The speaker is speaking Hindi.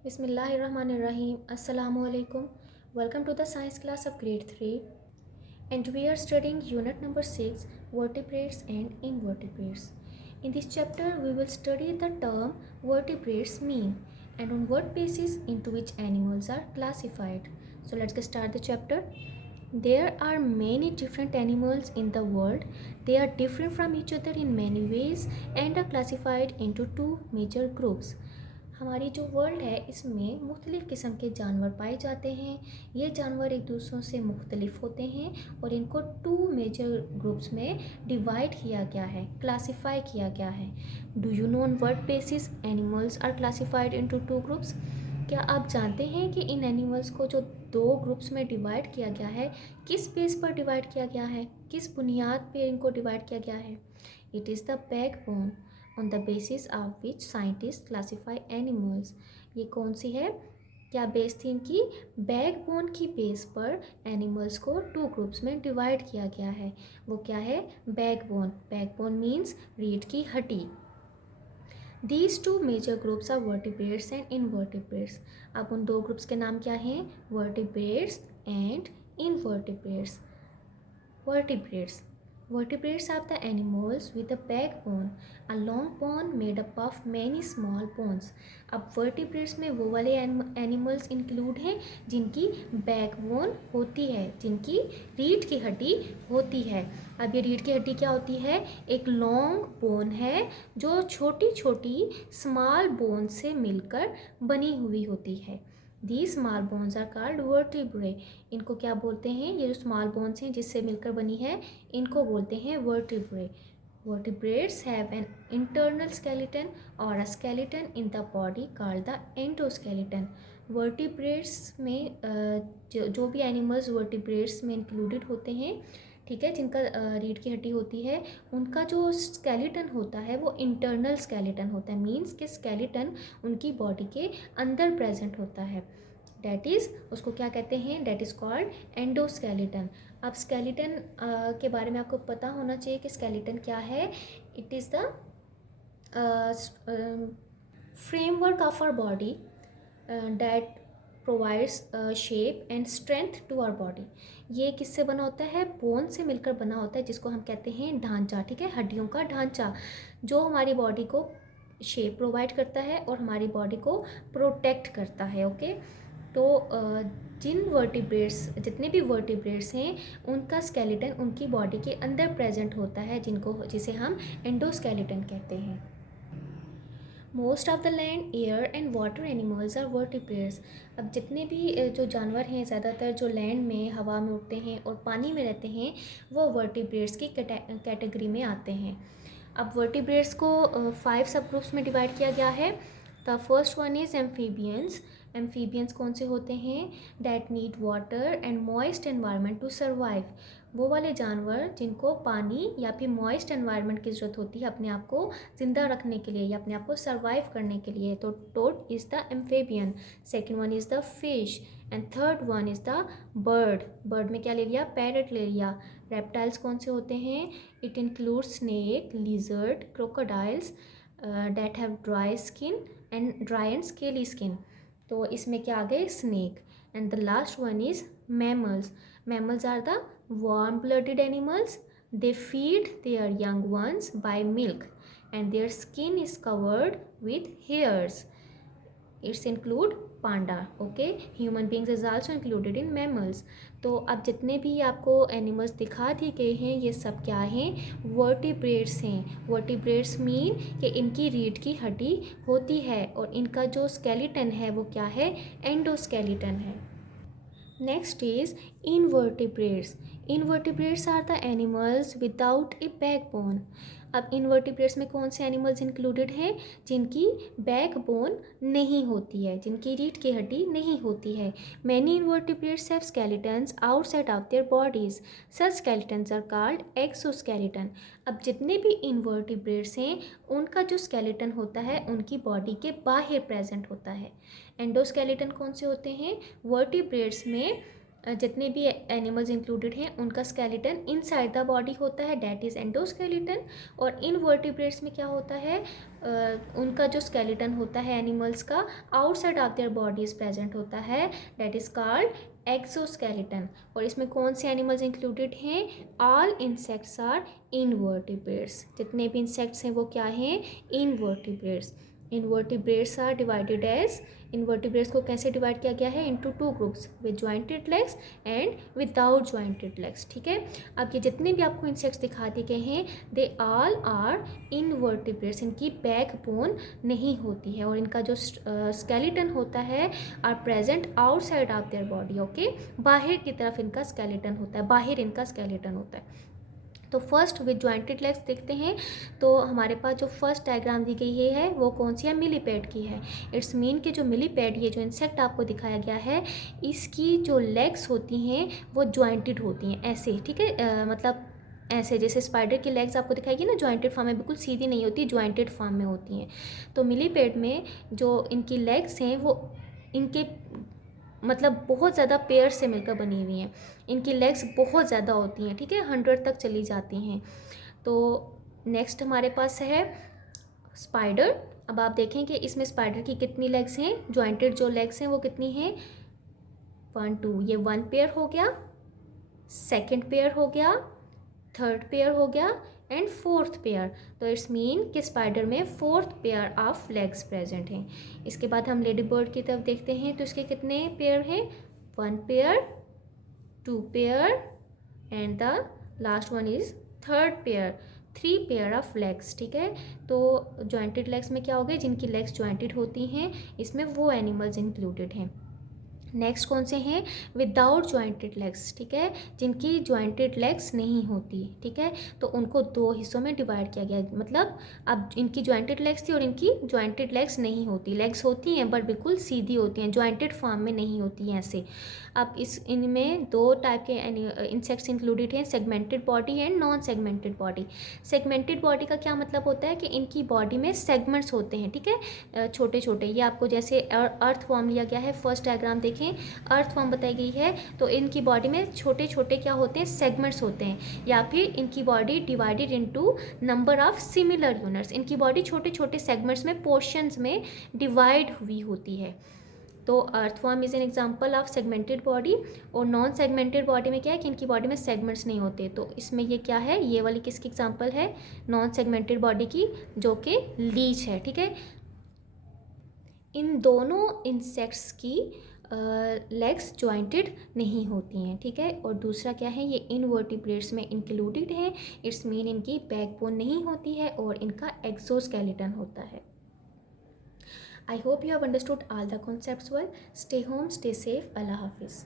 Bismillahirrahmanirrahim. Assalamualaikum. Welcome to the science class of grade 3, and we are studying unit number 6, vertebrates and invertebrates. In this chapter we will study the term vertebrates mean and on what basis into which animals are classified. So let's get start the chapter. There are many different animals in the world. They are different from each other in many ways and are classified into two major groups. हमारी जो वर्ल्ड है इसमें मुख्तलिफ़ किस्म के जानवर पाए जाते हैं। ये जानवर एक दूसरों से मुख्तलिफ होते हैं और इनको टू मेजर ग्रुप्स में डिवाइड किया गया है, क्लासिफाई किया गया है। Do you know on what basis animals are classified into two groups? क्या आप जानते हैं कि इन एनिमल्स को जो दो ग्रुप्स में डिवाइड किया गया है, किस बेस पर डिवाइड किया गया है, किस बुनियाद पर इनको डिवाइड किया गया है? It is the backbone on the basis of which scientist classify animals. ये कौन सी है, क्या बेस थी इनकी? बैकबोन की बेस पर एनिमल्स को टू ग्रुप्स में डिवाइड किया गया है। वो क्या है? बैकबोन। बैकबोन मीन्स रीढ़ की हड्डी। These two major groups are vertebrates and invertebrates. अब उन दो ग्रुप्स के नाम क्या हैं? Vertebrates and invertebrates. Vertebrates. Vertebrates are the animals with a backbone, a long bone made up of many small bones. अब vertebrates में वो वाले एनिमल्स इंक्लूड हैं जिनकी बैकबोन होती है, जिनकी रीढ़ की हड्डी होती है। अब ये रीढ़ की हड्डी क्या होती है? एक लॉन्ग बोन है जो छोटी छोटी स्मॉल बोन से मिलकर बनी हुई होती है। These small bones are called vertebrae. इनको क्या बोलते हैं? ये जो स्मॉल बोन्स हैं जिससे मिलकर बनी है, इनको बोलते हैं vertebrae. Vertebrates have an internal skeleton or a skeleton in the body called the endoskeleton. Vertebrates में जो भी एनिमल्स vertebrates में इंक्लूडेड होते हैं, ठीक है, जिनका रीढ़ की हड्डी होती है, उनका जो स्केलेटन होता है वो इंटरनल स्केलेटन होता है। मीन्स कि स्केलेटन उनकी बॉडी के अंदर प्रेजेंट होता है। डैट इज़, उसको क्या कहते हैं? That is called endoskeleton. अब स्केलेटन के बारे में आपको पता होना चाहिए कि स्केलेटन क्या है। It is the framework of our body that provides shape and strength to our body. ये किससे बना होता है? बोन से मिलकर बना होता है, जिसको हम कहते हैं ढांचा। ठीक है, हड्डियों का ढांचा जो हमारी बॉडी को शेप प्रोवाइड करता है और हमारी बॉडी को प्रोटेक्ट करता है। ओके, तो जिन वर्टिब्रेट्स, जितने भी वर्टिब्रेट्स हैं, उनका स्केलेटन उनकी बॉडी के अंदर प्रेजेंट होता है, जिसे हम एंडोस्केलेटन कहते हैं। Most of the land, air and water animals are vertebrates. अब जितने भी जो जानवर हैं, ज़्यादातर जो लैंड में, हवा में उड़ते हैं और पानी में रहते हैं, वो वर्टिब्रेट्स की कैटेगरी में आते हैं। अब वर्टिब्रेट्स को 5 सब ग्रुप्स में डिवाइड किया गया है। The first one is amphibians. Amphibians कौन से होते हैं? That need water and moist environment to survive. वो वाले जानवर जिनको पानी या फिर मॉइस्ट एनवायरनमेंट की ज़रूरत होती है अपने आप को ज़िंदा रखने के लिए या अपने आप को सर्वाइव करने के लिए। तो toad is the amphibian. Second one is the fish and third one is the bird. Bird में क्या ले लिया? पैरट ले लिया। रेप्टाइल्स कौन से होते हैं? It include snake, lizard, crocodiles that have dry skin and dry and scaly skin. तो इसमें क्या आ गए? Snake. And the last one is mammals. Mammals are the warm blooded animals. They feed their young ones by milk and their skin is covered with hairs. It's include panda. Okay, human beings is also included in mammals. तो अब जितने भी आपको एनिमल्स दिखा दिए गए हैं, ये सब क्या हैं? वर्टिब्रेट्स हैं. वर्टिब्रेट्स मीन कि इनकी रीढ़ की हड्डी होती है और इनका जो स्केलेटन है वो क्या है? एंडोस्केलेटन है. Next is invertebrates. Invertebrates are the animals without a backbone. अब इनवर्टिब्रेट्स में कौन से एनिमल्स इंक्लूडेड हैं? जिनकी बैकबोन नहीं होती है, जिनकी रीढ़ की हड्डी नहीं होती है. Many invertebrates have skeletons outside of their bodies. Such skeletons are called exoskeleton. अब जितने भी इनवर्टिब्रेट्स हैं, उनका जो स्केलेटन होता है उनकी बॉडी के बाहर प्रेजेंट होता है. एंडोस्केलेटन कौन से होते हैं? वर्टिब्रेट्स में जितने भी एनिमल्स इंक्लूडेड हैं उनका स्केलेटन इनसाइड द बॉडी होता है, डैट इज एंडोस्केलेटन. और इन वर्टिब्रेट्स में क्या होता है? उनका जो स्केलेटन होता है एनिमल्स का outside of their bodies present होता है, दैट इज कॉल्ड एक्सोस्केलेटन। और इसमें कौन से एनिमल्स इंक्लूडेड हैं? All insects are invertebrates. जितने भी इंसेक्ट्स हैं वो क्या हैं? Invertebrates. Invertebrates are divided as, invertebrates को कैसे डिवाइड किया गया है? Into two groups, with jointed legs and without jointed legs. ठीक है, अब ये जितने भी आपको इंसेक्ट्स दिखा दिए गए हैं दे ऑल आर इनवर्टिब्रेट्स। इनकी बैकबोन नहीं होती है और इनका जो स्केलेटन होता है are present outside of their body. Okay, बाहर की तरफ इनका स्केलेटन होता है, बाहर इनका स्केलेटन होता है। तो फर्स्ट विद जॉइंटेड लेग्स देखते हैं। तो हमारे पास जो फर्स्ट डायग्राम दी गई है वो कौन सी है? मिलीपेड की है। इट्स मीन कि जो मिलीपेड, ये जो इंसेक्ट आपको दिखाया गया है, इसकी जो लेग्स होती हैं वो जॉइंटेड होती हैं ऐसे। ठीक है, मतलब ऐसे जैसे स्पाइडर की लेग्स आपको दिखाएगी ना, जॉइंटेड फॉर्म में, बिल्कुल सीधी नहीं होती, जॉइंटेड फॉर्म में होती हैं। तो मिलीपेड में जो इनकी लेग्स हैं वो इनके मतलब बहुत ज़्यादा पेयर से मिलकर बनी हुई हैं। इनकी लेग्स बहुत ज़्यादा होती हैं, ठीक है, 100 तक चली जाती हैं। तो नेक्स्ट हमारे पास है स्पाइडर। अब आप देखें कि इसमें स्पाइडर की कितनी लेग्स हैं? जॉइंटेड जो लेग्स हैं वो कितनी हैं? 1 2, ये 1 पेयर हो गया, सेकेंड पेयर हो गया, थर्ड पेयर हो गया एंड फोर्थ पेयर। तो इट्स मीन कि स्पाइडर में fourth pair of legs present हैं। इसके बाद हम लेडी बर्ड की तरफ देखते हैं तो इसके कितने पेयर हैं? 1 pair, 2 pair and the last one is third pair, 3 pair of legs. ठीक है, तो जॉइंटेड लेग्स में क्या हो गए? जिनकी लेग्स जॉइंटेड होती हैं इसमें वो एनिमल्स इंक्लूडेड हैं। नेक्स्ट कौन से हैं? Without jointed legs. ठीक है, जिनकी जॉइंटेड लेग्स नहीं होती। ठीक है, तो उनको 2 हिस्सों में डिवाइड किया गया। मतलब अब इनकी जॉइंटेड लेग्स थी और इनकी जॉइंटेड लेग्स नहीं होती। लेग्स होती हैं बट बिल्कुल सीधी होती हैं, जॉइंटेड फॉर्म में नहीं होती हैं ऐसे। अब इनमें 2 टाइप के इंसेक्ट्स इंक्लूडेड हैं, segmented body and non segmented body. Segmented body का क्या मतलब होता है? कि इनकी बॉडी में सेगमेंट्स होते हैं। ठीक है, छोटे छोटे। ये आपको जैसे अर्थ फॉर्म लिया गया है, फर्स्ट डायग्राम देखें, अर्थ फॉर्म बताई गई है, तो इनकी बॉडी में छोटे छोटे क्या होते हैं? सेगमेंट्स होते हैं। या फिर इनकी body divided into number of similar units. इनकी बॉडी छोटे छोटे सेगमेंट्स में, पोर्शंस में डिवाइड हुई होती है। तो earthworm is an example of segmented body. और नॉन सेगमेंटेड बॉडी में क्या है? कि इनकी बॉडी में सेगमेंट्स नहीं होते। तो इसमें ये क्या है? ये वाली किसकी एग्जांपल है? नॉन सेगमेंटेड बॉडी की, जो कि लीच है। ठीक है, इन दोनों इंसेक्ट्स की लेग्स जॉइंटेड नहीं होती हैं। ठीक है, और दूसरा क्या है? ये इनवर्टिब्रेट्स में इंक्लूडेड है। इट्स मीन इनकी बैकबोन नहीं होती है और इनका एक्सोस्केलेटन होता है। I hope you have understood all the concepts well. Stay home, stay safe. Allah Hafiz.